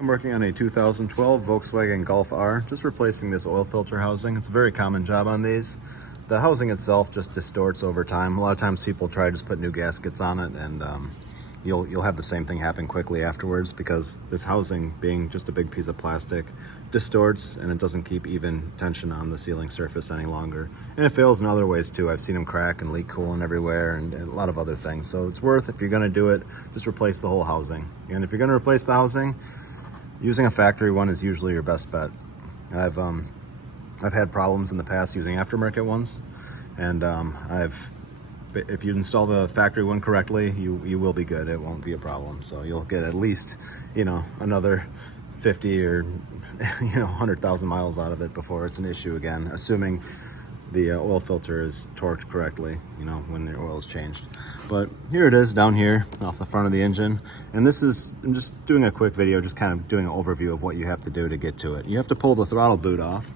I'm working on a 2012 Volkswagen Golf R, just replacing this oil filter housing. It's a very common job on these. The housing itself just distorts over time. A lot of times people try to just put new gaskets on it, and you'll have the same thing happen quickly afterwards, because this housing, being just a big piece of plastic, distorts and it doesn't keep even tension on the sealing surface any longer. And it fails in other ways too. I've seen them crack and leak coolant everywhere and a lot of other things. So it's worth, if you're gonna do it, just replace the whole housing. And if you're gonna replace the housing, using a factory one is usually your best bet. I've had problems in the past using aftermarket ones, and if you install the factory one correctly, you will be good. It won't be a problem. So you'll get at least, another 50 or 100,000 miles out of it before it's an issue again, assuming the oil filter is torqued correctly, when the oil is changed. But here it is down here off the front of the engine. And I'm just doing a quick video, just kind of doing an overview of what you have to do to get to it. You have to pull the throttle boot off.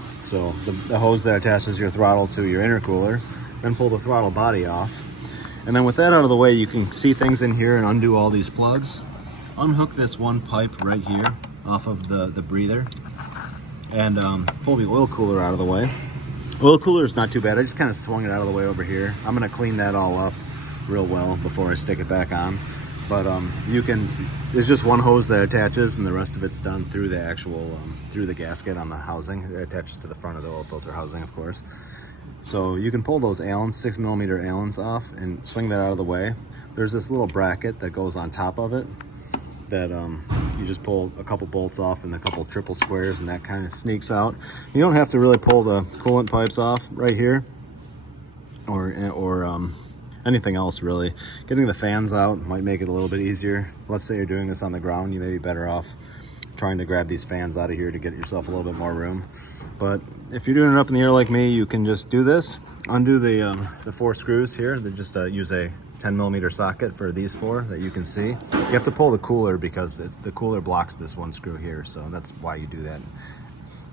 So the hose that attaches your throttle to your intercooler, then pull the throttle body off. And then with that out of the way, you can see things in here and undo all these plugs. Unhook this one pipe right here off of the breather, and pull the oil cooler out of the way. Oil cooler is not too bad. I just kind of swung it out of the way over here. I'm gonna clean that all up real well before I stick it back on. But there's just one hose that attaches, and the rest of it's done through the actual, through the gasket on the housing. It attaches to the front of the oil filter housing, of course. So you can pull those Allens, 6mm Allens off, and swing that out of the way. There's this little bracket that goes on top of it that you just pull a couple bolts off and a couple triple squares, and that kind of sneaks out. You don't have to really pull the coolant pipes off right here or anything else really. Getting the fans out might make it a little bit easier. Let's say you're doing this on the ground, you may be better off trying to grab these fans out of here to get yourself a little bit more room. But if you're doing it up in the air like me, you can just do this. Undo the 4 screws here. They just use a 10mm socket for these 4 that you can see. You have to pull the cooler because the cooler blocks this one screw here, so that's why you do that.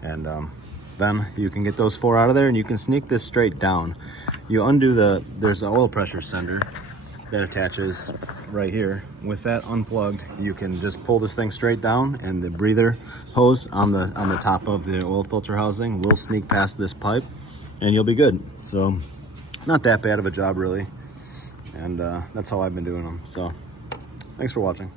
And then you can get those 4 out of there, and you can sneak this straight down. You undo there's an oil pressure sender that attaches right here. With that unplugged, you can just pull this thing straight down, and the breather hose on the top of the oil filter housing will sneak past this pipe, and you'll be good. So not that bad of a job really. And that's how I've been doing them. So thanks for watching.